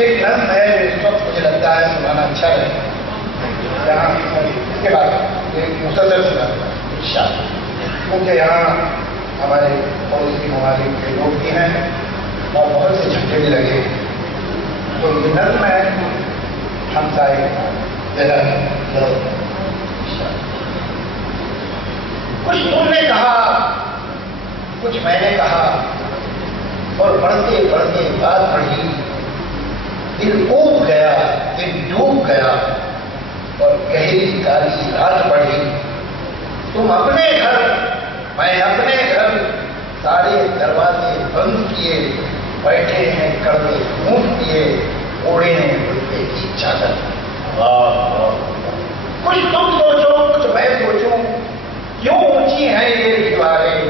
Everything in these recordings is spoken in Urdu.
ایک نظم ہے اس وقت مجھے لگتا ہے سنانا اچھا ہے یہاں، اس کے بعد ایک مسلسل سنا کیونکہ یہاں ہمارے پڑوسی ممالک کے لوگ بھی ہیں اور بہت سے جھنڈے بھی لگے، تو یہ نظم ہے ہم سائے جگہ کچھ تم نے کہا کچھ میں نے کہا، اور بڑھتے بڑھتے بات بڑھی، دل اوب گیا دل ڈوب گیا اور گہری کالی رات پڑی۔ تم اپنے گھر میں اپنے گھر، سارے دروازے بند کیے، بیٹھے ہیں کڑوے منہ کیے، اوڑے ہیں غربے کی چادر۔ کچھ تم سوچو کچھ میں سوچوں، کیوں اونچی ہیں یہ دیواریں،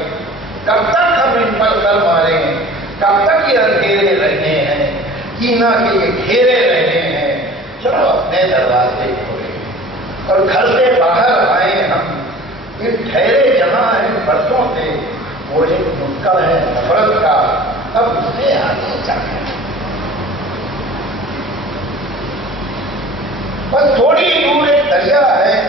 کب تک ہم ان پر سر ماریں، کب تک یہ اندھیرے رہنے ہیں، کینا کے یہ گھیرے رہنے ہیں۔ چلو اپنے دروازے کھولے اور گھر سے باہر آئے ہم، یہ ٹھہرے جہاں ہیں برسوں سے، وہ ایک نسخہ ہے نفرت کا، اب اس سے آگے جانا ہے۔ بس تھوڑی دور ایک دریا ہے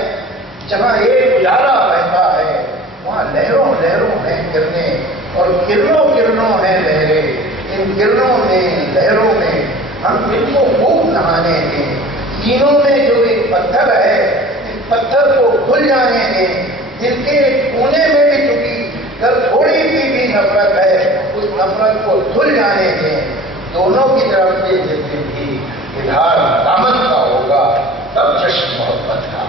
جہاں ایک اجالا بہتا ہے، وہاں لہروں لہروں ہیں گرنے اور کرنوں کرنوں ہیں لہریں، ان کرنوں میں لہروں میں ہم دل کو خوب نہانے دیں، سینوں میں جو ایک پتھر ہے اس پتھر کو کھل جانے دیں، دل کے کونے میں بھی چکی کر تھوڑی سی بھی نفرت ہے اس نفرت کو دھل جانے دیں، دونوں کی طرف سے جس دن بھی اظہار رحمت کا ہوگا تب جشن محبت کا